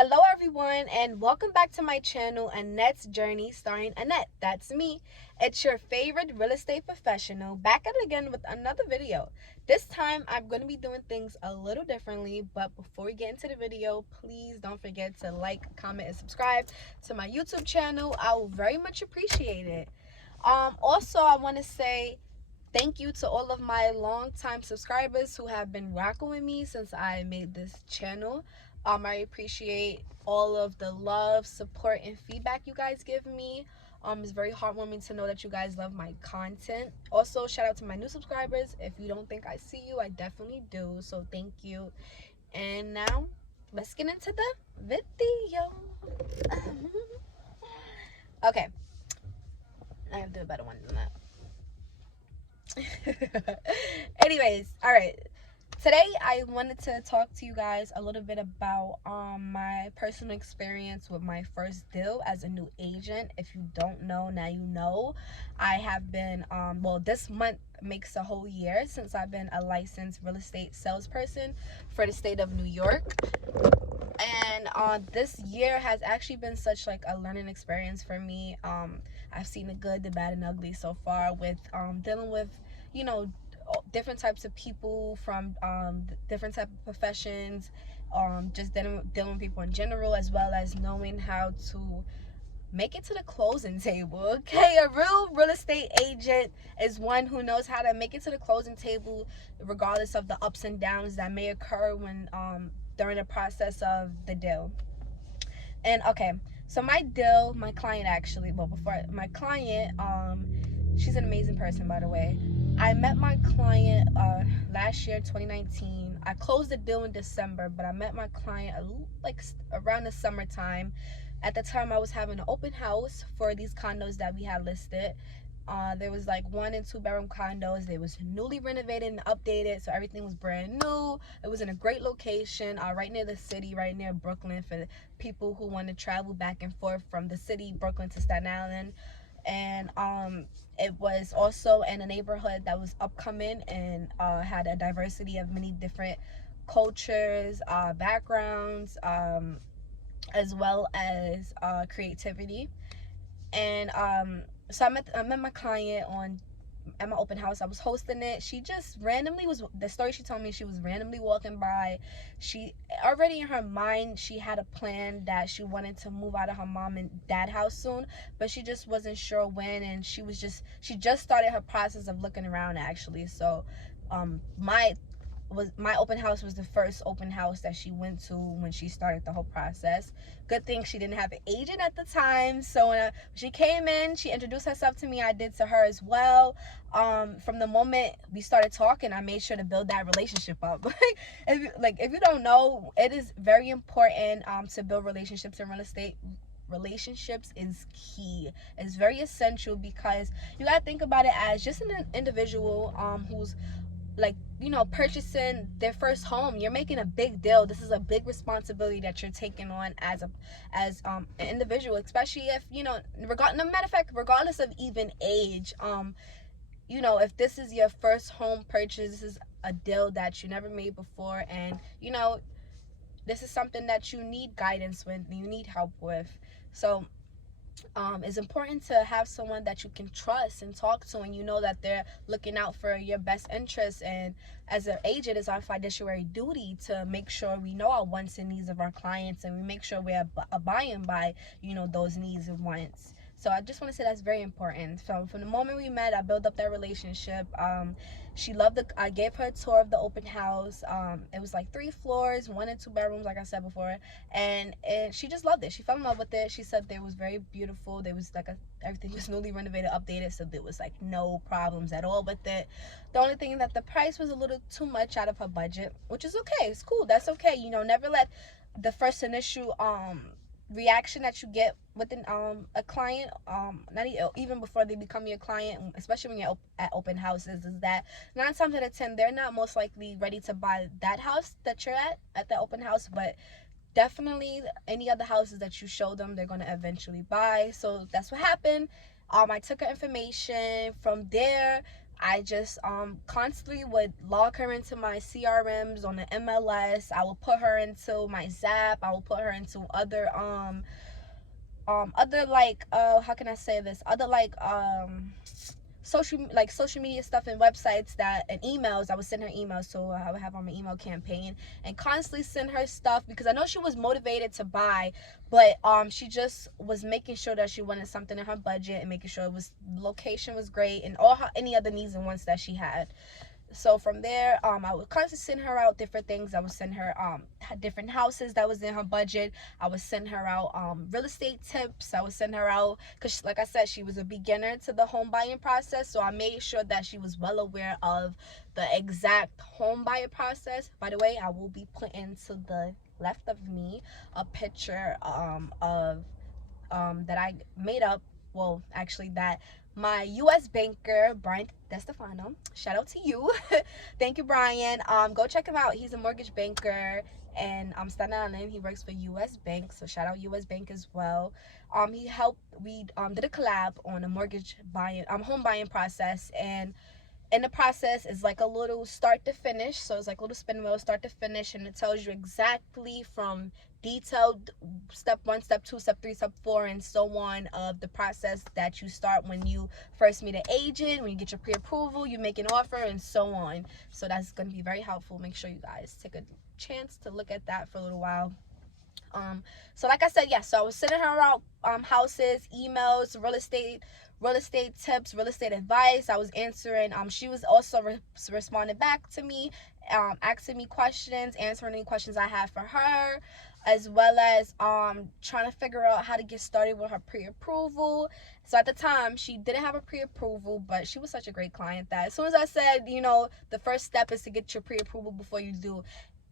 Hello everyone and welcome back to my channel, Annette's Journey, starring Annette. That's me. It's your favorite real estate professional back at it again with another video. This time I'm going to be doing things a little differently, but before we get into the video, please don't forget to like, comment, and subscribe to my YouTube channel. I will very much appreciate it. Also, I want to say thank you to all of my longtime subscribers who have been rocking with me since I made this channel. I appreciate all of the love, support, and feedback you guys give me. It's very heartwarming to know that you guys love my content. Also, shout out to my new subscribers. If you don't think I see you, I definitely do. So thank you. And now, let's get into the video. Okay, I have to do a better one than that. Anyways, all right, today I wanted to talk to you guys a little bit about my personal experience with my first deal as a new agent. If you don't know, now you know. I have been well, this month makes a whole year since I've been a licensed real estate salesperson for the state of New York. And this year has actually been such like a learning experience for me. I've seen the good, the bad, and ugly so far with dealing with, you know, different types of people from different type of professions, just dealing with people in general, as well as knowing how to make it to the closing table. Okay, a real estate agent is one who knows how to make it to the closing table regardless of the ups and downs that may occur when during the process of the deal. And okay, so my client actually, well, before my client, she's an amazing person, by the way. I met my client last year, 2019. I closed the deal in December, but I met my client like around the summertime. At the time, I was having an open house for these condos that we had listed. There was like 1 and 2 bedroom condos. They was newly renovated and updated, so everything was brand new. It was in a great location, right near the city, right near Brooklyn, for people who want to travel back and forth from the city, Brooklyn, to Staten Island. And it was also in a neighborhood that was upcoming and had a diversity of many different cultures, backgrounds, as well as creativity. And so I met my client at my open house. I was hosting it. She just randomly was, the story she told me, she was randomly walking by. She already in her mind, she had a plan that she wanted to move out of her mom and dad house soon, but she just wasn't sure when. And she just started her process of looking around, actually. So my open house was the first open house that she went to when she started the whole process. Good thing she didn't have an agent at the time. So when she came in, she introduced herself to me. I did to her as well. From the moment we started talking, I made sure to build that relationship up. If you don't know, it is very important to build relationships in real estate. Relationships is key. It's very essential because you gotta think about it as just an individual who's like, you know, purchasing their first home. You're making a big deal. This is a big responsibility that you're taking on as an individual, especially if, you know, no matter of fact, regardless of even age, you know, if this is your first home purchase, this is a deal that you never made before, and you know, this is something that you need guidance with, you need help with. So it's important to have someone that you can trust and talk to, and you know that they're looking out for your best interests. And as an agent, it's our fiduciary duty to make sure we know our wants and needs of our clients, and we make sure we're abiding by, you know, those needs and wants. So I just want to say that's very important. So from the moment we met, I built up that relationship. She loved I gave her a tour of the open house. It was like 3 floors, 1 and 2 bedrooms, like I said before, and she just loved it. She fell in love with it. She said it was very beautiful. There was like everything was newly renovated, updated, so there was like no problems at all with it. The only thing that the price was a little too much out of her budget, which is okay. It's cool. That's okay. You know, never let the first initial reaction that you get with a client, not even before they become your client, especially when you're at open houses, is that 9 times out of 10 they're not most likely ready to buy that house that you're at the open house, but definitely any other houses that you show them, they're going to eventually buy. So that's what happened. I took her information. From there, I just constantly would log her into my CRMs on the MLS. I will put her into my Zap. I will put her into other like how can I say this, other like social media stuff and websites that and emails. I would send her emails, so I would have on my email campaign and constantly send her stuff because I know she was motivated to buy, but she just was making sure that she wanted something in her budget and making sure it was location was great and all her any other needs and wants that she had. So from there, I would constantly send her out different things. I would send her different houses that was in her budget. I would send her out real estate tips. I would send her out because, like I said, she was a beginner to the home buying process. So I made sure that she was well aware of the exact home buyer process. By the way, I will be putting to the left of me a picture of that I made up. Well, actually, that my U.S. banker Brian DeStefano. Shout out to you. Thank you, Brian. Go check him out. He's a mortgage banker, and Staten Island. He works for U.S. Bank, so shout out U.S. Bank as well. He helped. We did a collab on a mortgage buying, home buying process, and in the process is like a little start to finish. So it's like a little spin wheel start to finish, and it tells you exactly from detailed step 1, step 2, step 3, step 4, and so on of the process that you start when you first meet an agent, when you get your pre-approval, you make an offer, and so on. So that's going to be very helpful. Make sure you guys take a chance to look at that for a little while. So like I said, yes, so I was sending her out houses, emails, real estate tips, real estate advice. I was answering, she was also responding back to me, asking me questions, answering any questions I had for her, as well as trying to figure out how to get started with her pre-approval. So at the time, she didn't have a pre-approval, but she was such a great client that as soon as I said, the first step is to get your pre-approval before you do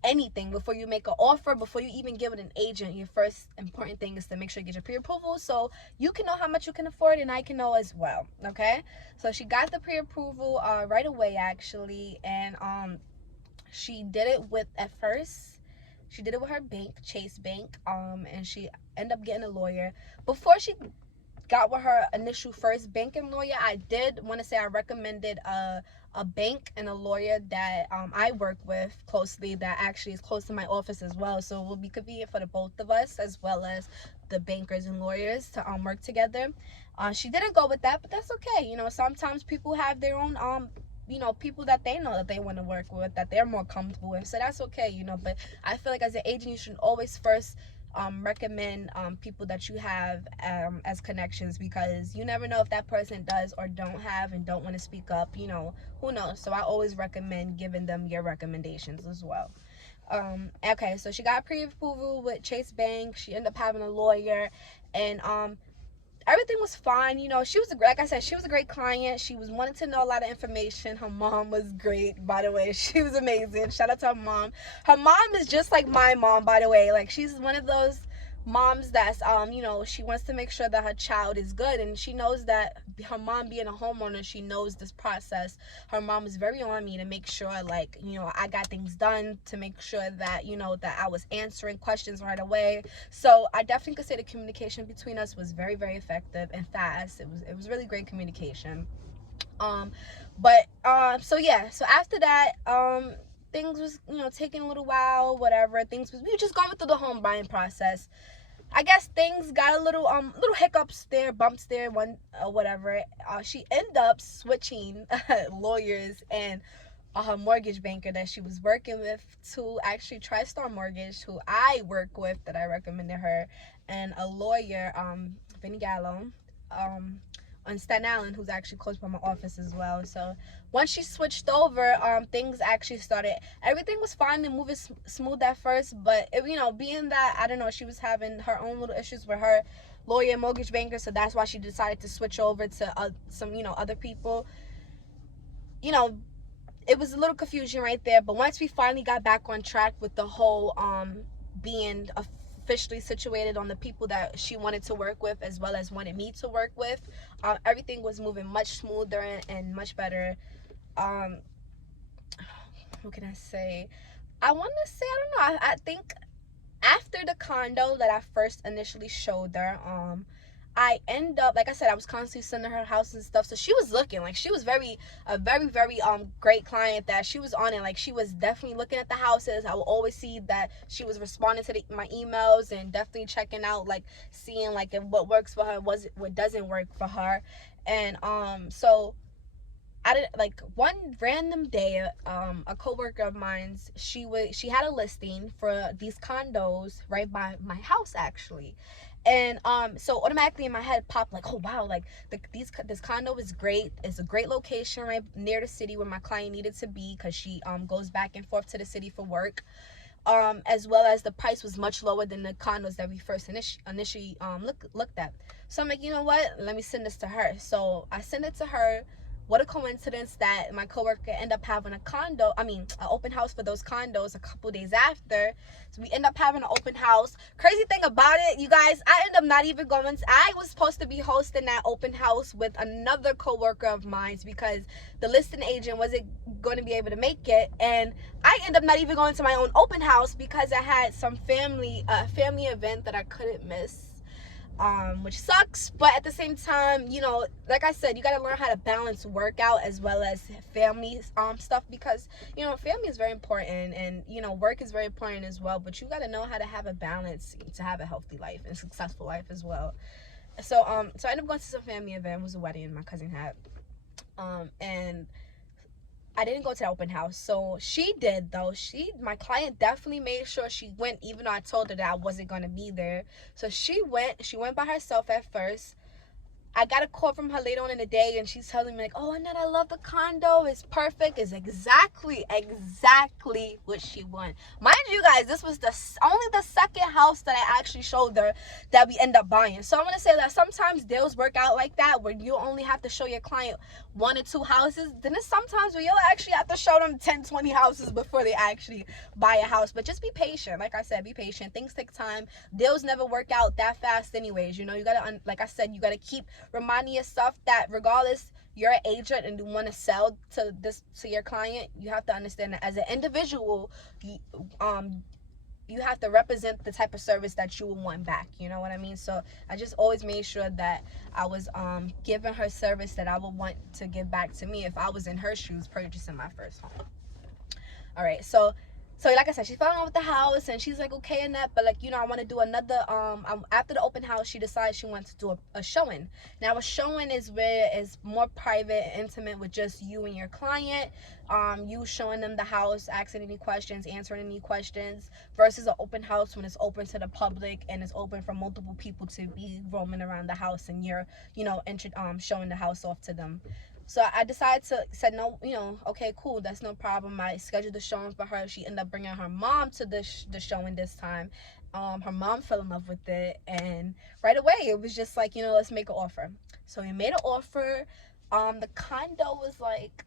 anything, before you make an offer, before you even give it an agent, your first important thing is to make sure you get your pre-approval so you can know how much you can afford and I can know as well. Okay, so she got the pre-approval right away actually, and she did it with, at first she did it with her bank, Chase Bank, and she ended up getting a lawyer. Before she got with her initial first banking lawyer, I did want to say I recommended a bank and a lawyer that I work with closely, that actually is close to my office as well, so it will be convenient for the both of us as well as the bankers and lawyers to work together. She didn't go with that, but that's okay. Sometimes people have their own people that they know that they want to work with, that they're more comfortable with, so that's okay. But I feel like as an agent, you should always first recommend people that you have as connections, because you never know if that person does or don't have and don't want to speak up. Who knows? So I always recommend giving them your recommendations as well. Okay, so she got pre-approval with Chase Bank. She ended up having a lawyer, and everything was fine. She was like I said, she was a great client. She was wanting to know a lot of information. Her mom was great, by the way. She was amazing. Shout out to her mom. Her mom is just like my mom, by the way. Like, she's one of those moms that's she wants to make sure that her child is good, and she knows that her mom being a homeowner, she knows this process. Her mom is very on me to make sure, like, I got things done, to make sure that that I was answering questions right away. So I definitely could say the communication between us was very, very effective and fast. It was really great communication. So yeah, so after that, things was taking a little while, whatever. Things was, we were just going through the home buying process. I guess things got a little hiccups there, bumps there, one whatever. She ended up switching lawyers, and her mortgage banker that she was working with to actually TriStar Mortgage, who I work with, that I recommended her, and a lawyer, Vinny Gallo, on Staten Island, who's actually close by my office as well. So once she switched over, things actually started. Everything was fine and moving smooth at first, but being that, I don't know, she was having her own little issues with her lawyer and mortgage banker, so that's why she decided to switch over to some other people. It was a little confusion right there, but once we finally got back on track with the whole being officially situated on the people that she wanted to work with as well as wanted me to work with, everything was moving much smoother and much better. What can I say? I want to say, I don't know, I think after the condo that I first initially showed her, I end up, like I said, I was constantly sending her houses and stuff. So she was looking, like, she was a very, very great client, that she was on it. Like, she was definitely looking at the houses. I will always see that she was responding to my emails, and definitely checking out, like, seeing like if what works for her, what doesn't work for her. And so I didn't, like, one random day, a coworker of mine's, she had a listing for these condos right by my house, actually. And so automatically in my head popped, like, oh wow, like, this condo is great. It's a great location right near the city where my client needed to be, because she goes back and forth to the city for work. As well as the price was much lower than the condos that we first initially looked at. So I'm like, you know what? Let me send this to her. So I sent it to her. What a coincidence that my coworker ended up having an open house for those condos a couple days after. So we end up having an open house. Crazy thing about it, you guys, I end up not even going. I was supposed to be hosting that open house with another coworker of mine, because the listing agent wasn't going to be able to make it, and I end up not even going to my own open house because I had some family event that I couldn't miss. Which sucks, but at the same time, you know, like I said, you got to learn how to balance workout as well as family stuff, because, you know, family is very important, and, you know, work is very important as well, but you got to know how to have a balance to have a healthy life and successful life as well. So so I ended up going to some family event. It was a wedding my cousin had, and I didn't go to the open house. So she did, though. My client definitely made sure she went, even though I told her that I wasn't going to be there. So she went by herself at first. I got a call from her later on in the day, and she's telling me, like, oh, Annette, I love the condo. It's perfect. It's exactly what she wanted. Mind you guys, this was only the second house that I actually showed her that we end up buying. So I'm going to say that sometimes deals work out like that, where you only have to show your client 1 or 2 houses. Then there's sometimes where you'll actually have to show them 10, 20 houses before they actually buy a house. But just be patient. Like I said, be patient. Things take time. Deals never work out that fast anyways. You know, you got to, like I said, you got to keep reminding yourself that regardless you're an agent and you want to sell to your client, you have to understand that as an individual, you have to represent the type of service that you would want back. You know what I mean? So I just always made sure that I was giving her service that I would want to give back to me if I was in her shoes purchasing my first home. All right, so like I said, she fell in love with the house, and she's like, okay, Annette, but, like, you know, I want to do another, after the open house, she decided she wants to do a showing. Now, a showing is where it's more private and intimate with just you and your client, you showing them the house, asking any questions, answering any questions, versus an open house when it's open to the public and it's open for multiple people to be roaming around the house, and you're, you know, showing the house off to them. So I decided said no, you know, okay, cool, that's no problem. I scheduled the showing for her. She ended up bringing her mom to the showing this time. Her mom fell in love with it, and right away it was just like, you know, let's make an offer. So we made an offer. The condo was like,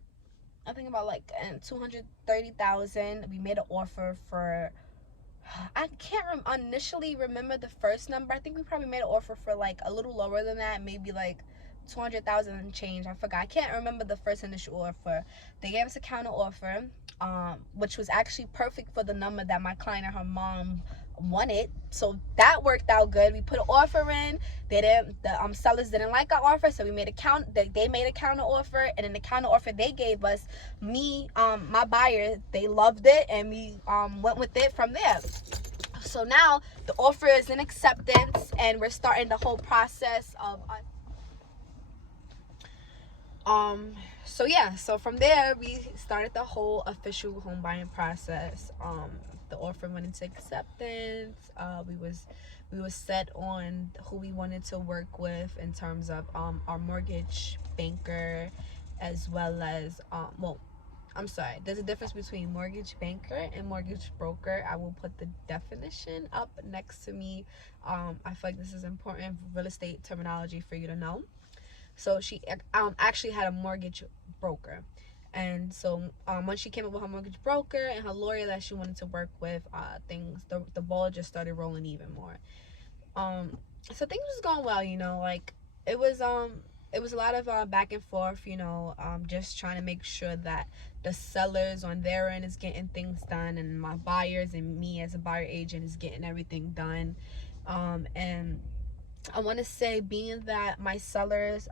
I think about like $230,000. We made an offer for, I can't initially remember the first number. I think we probably made an offer for like a little lower than that, maybe like 200,000 and change. I forgot. I can't remember the first initial offer. They gave us a counter offer, which was actually perfect for the number that my client and her mom wanted. So that worked out good. We put an offer in. The sellers didn't like our offer, so we made they made a counter offer, and in the counter offer they gave us, my buyer, they loved it, and we went with it from there. So now the offer is in acceptance, and we're starting the whole process of so from there we started the whole official home buying process. The offer went into acceptance. We was set on who we wanted to work with in terms of our mortgage banker, as well as I'm sorry, there's a difference between mortgage banker and mortgage broker. I will put the definition up next to me. I feel like this is important real estate terminology for you to know. So she actually had a mortgage broker. And so once she came up with her mortgage broker and her lawyer that she wanted to work with, the ball just started rolling even more. So things was going well, you know, like it was a lot of back and forth, you know, just trying to make sure that the sellers on their end is getting things done, and my buyers and me as a buyer agent is getting everything done. And I want to say, being that my sellers,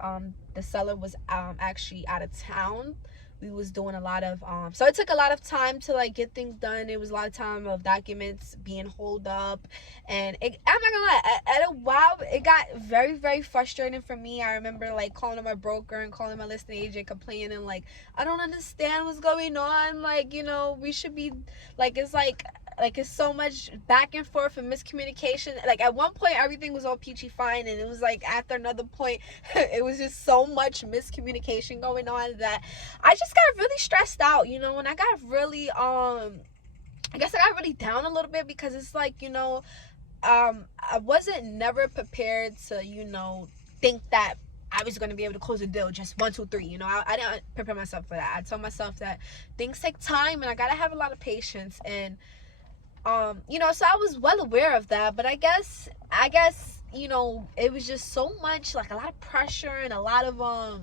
the seller was actually out of town, we was doing a lot of so it took a lot of time to like get things done. It was a lot of time of documents being hold up, and I'm not gonna lie, at a while it got very, very frustrating for me. I remember like calling my broker and calling my listing agent, complaining like, I don't understand what's going on, like, you know, we should be like it's so much back and forth and miscommunication. Like at one point everything was all peachy fine, and it was like after another point it was just so much miscommunication going on that I just got really stressed out, you know. And I got really I guess I got really down a little bit, because it's like, you know, I wasn't never prepared to, you know, think that I was going to be able to close a deal just 1 2 3. You know, I didn't prepare myself for that. I told myself that things take time and I gotta have a lot of patience. And you know, so I was well aware of that, but I guess, you know, it was just so much, like a lot of pressure and a lot of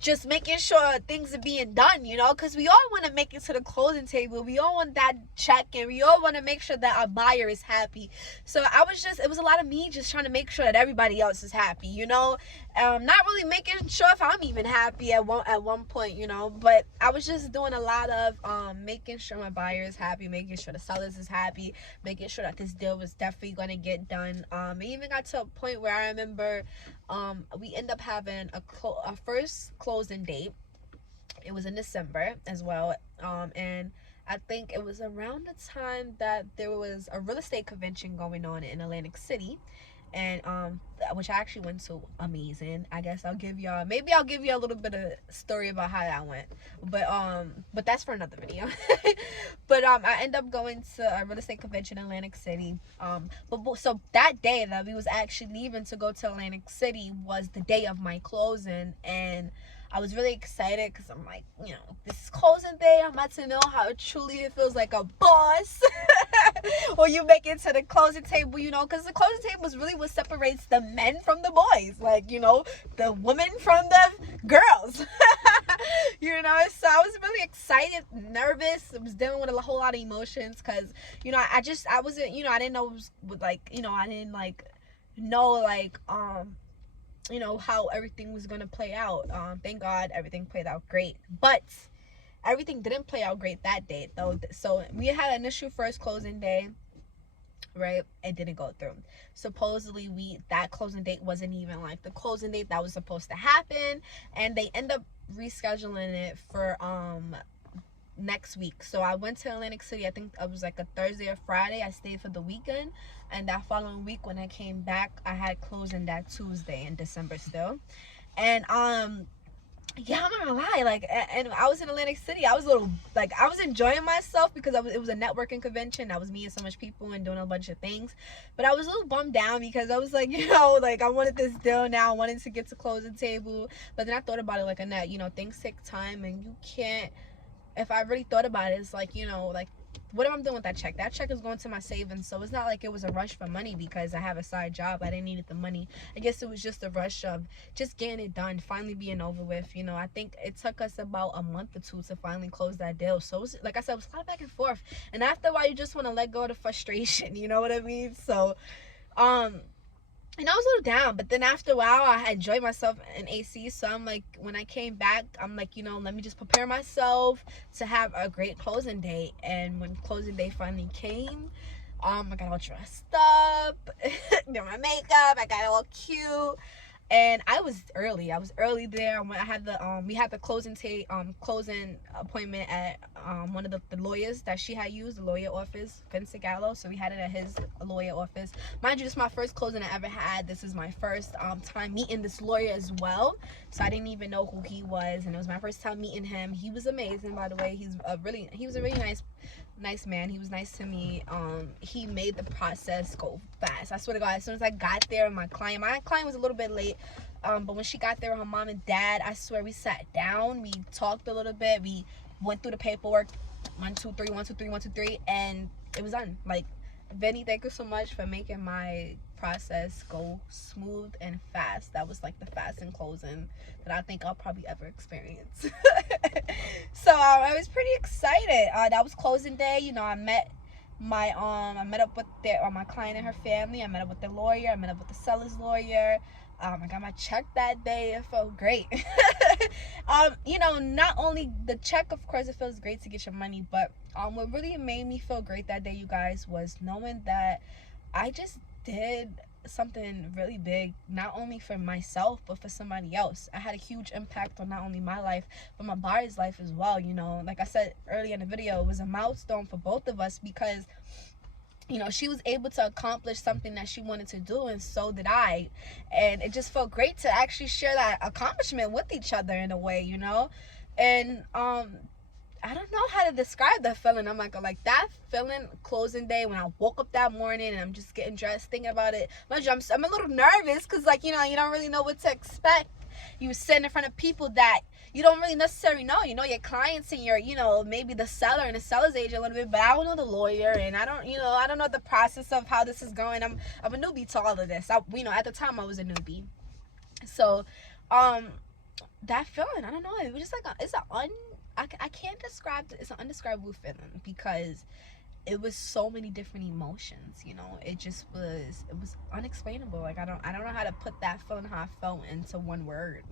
just making sure things are being done, you know, because we all want to make it to the closing table. We all want that check, and we all want to make sure that our buyer is happy. So it was a lot of me just trying to make sure that everybody else is happy, you know. Not really making sure if I'm even happy at one point, you know. But I was just doing a lot of making sure my buyer is happy, making sure the sellers is happy, making sure that this deal was definitely going to get done. It even got to a point where I remember we end up having a first closing date. It was in December as well, and I think it was around the time that there was a real estate convention going on in Atlantic City, and which I actually went to. Amazing. I guess I'll give y'all a little bit of story about how that went, but that's for another video. But I ended up going to a real estate convention in Atlantic City. But so that day that we was actually leaving to go to Atlantic City was the day of my closing, and I was really excited because I'm like, you know, this is closing day. I'm about to know how truly it feels like a boss when you make it to the closing table, you know, because the closing table is really what separates the men from the boys, like, you know, the women from the girls. You know, so I was really excited, nervous. I was dealing with a whole lot of emotions because, you know, I wasn't, you know, I didn't know it was like, you know, I didn't like know like you know, how everything was gonna play out. Thank God everything played out great, but everything didn't play out great that day though. So we had an initial first closing day, right? It didn't go through. Supposedly that closing date wasn't even like the closing date that was supposed to happen, and they end up rescheduling it for next week. So I went to Atlantic City, I think it was like a Thursday or Friday. I stayed for the weekend, and that following week when I came back, I had closing that Tuesday in December still. And yeah, I'm not gonna lie, like, and I was in Atlantic City. I was a little, like, I was enjoying myself because it was a networking convention. I was meeting so much people and doing a bunch of things, but I was a little bummed down because I was like, you know, like, I wanted this deal now. I wanted to get to closing table, but then I thought about it like, Annette, you know, things take time, and you can't. If I really thought about it, it's like, you know, like, what am I doing with that check? That check is going to my savings, so it's not like it was a rush for money because I have a side job. I didn't need the money. I guess it was just a rush of just getting it done, finally being over with. You know, I think it took us about a month or two to finally close that deal. So, it was, like I said, it was a lot of back and forth. And after a while, you just want to let go of the frustration. You know what I mean? So, and I was a little down, but then after a while, I enjoyed myself in AC. So I'm like, when I came back, I'm like, you know, let me just prepare myself to have a great closing date. And when closing day finally came, I got all dressed up, did my makeup, I got all cute. And I was early. There. When I had we had the closing appointment at one of the lawyers that she had used, the lawyer office, Vincent Gallo. So we had it at his lawyer office. Mind you, this is my first closing I ever had. This is my first time meeting this lawyer as well. So I didn't even know who he was, and it was my first time meeting him. He was amazing, by the way. He was a really nice man. He was nice to me. He made the process go fast. I swear to God, as soon as I got there, my client was a little bit late, but when she got there with her mom and dad, I swear we sat down, we talked a little bit, we went through the paperwork, 1 2 3 1 2 3 1 2 3, and it was done. Like, Benny, thank you so much for making my process go smooth and fast. That was like the fast and closing that I think I'll probably ever experience. So I was pretty excited. That was closing day. You know, I met I met up with my client and her family. I met up with the lawyer. I met up with the seller's lawyer. I got my check that day. It felt great. Not only the check, of course, it feels great to get your money, but what really made me feel great that day, you guys, was knowing that I just did something really big, not only for myself but for somebody else. I had a huge impact on not only my life but my buyer's life as well. Like I said earlier in the video, it was a milestone for both of us because she was able to accomplish something that she wanted to do, and so did I. And it just felt great to actually share that accomplishment with each other in a way. And I don't know how to describe that feeling. Like that feeling closing day when I woke up that morning and I'm just getting dressed, thinking about it. I'm a little nervous because, you don't really know what to expect. You sit in front of people that you don't really necessarily know. Your clients and your, maybe the seller and the seller's agent a little bit, but I don't know the lawyer, and I don't know the process of how this is going. I'm a newbie to all of this. At the time I was a newbie. So, that feeling, I don't know. It was just I can't describe it. It's an undescribable feeling because it was so many different emotions. It was unexplainable. I don't know how to put that feeling, how I felt, into one word.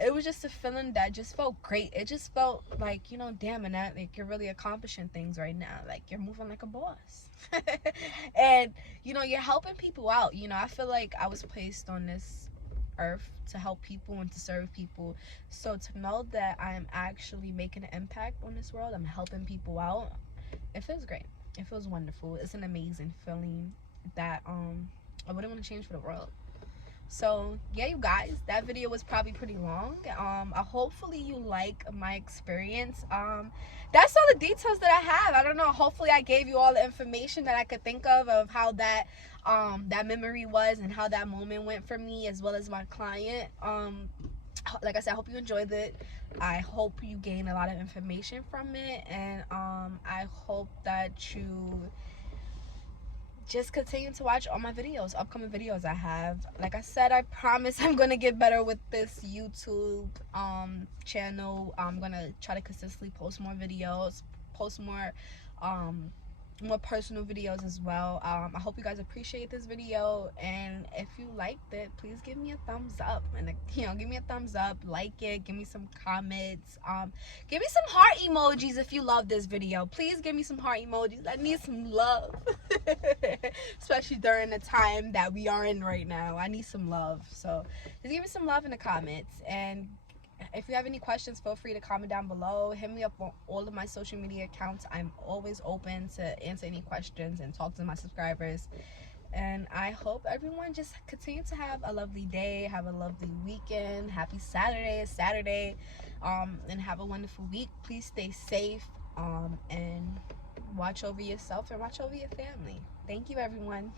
It was just a feeling that just felt great. It just felt like, damn, and that, like, you're really accomplishing things right now. Like, you're moving like a boss. And you're helping people out. I feel like I was placed on this earth to help people and to serve people. So to know that I'm actually making an impact on this world, I'm helping people out, it feels great. It feels wonderful. It's an amazing feeling that I wouldn't want to change for the world. So yeah, you guys, that video was probably pretty long. Hopefully you like my experience. That's all the details that I have. I don't know, hopefully I gave you all the information that I could think of how that memory was and how that moment went for me as well as my client. Like I said, I hope you enjoyed it. I hope you gain a lot of information from it, and I hope that you just continue to watch all my videos, upcoming videos I have. Like I said, I promise I'm gonna get better with this YouTube channel. I'm gonna try to consistently post more videos, post more personal videos as well. I hope you guys appreciate this video, and if you liked it, please give me a thumbs up, and give me a thumbs up, like it, give me some comments, give me some heart emojis if you love this video. Please give me some heart emojis. I need some love. Especially during the time that we are in right now, I need some love. So just give me some love in the comments, and if you have any questions, feel free to comment down below. Hit me up on all of my social media accounts. I'm always open to answer any questions and talk to my subscribers. And I hope everyone just continue to have a lovely day, have a lovely weekend. Happy Saturday, and have a wonderful week. Please stay safe, and watch over yourself and watch over your family. Thank you, everyone.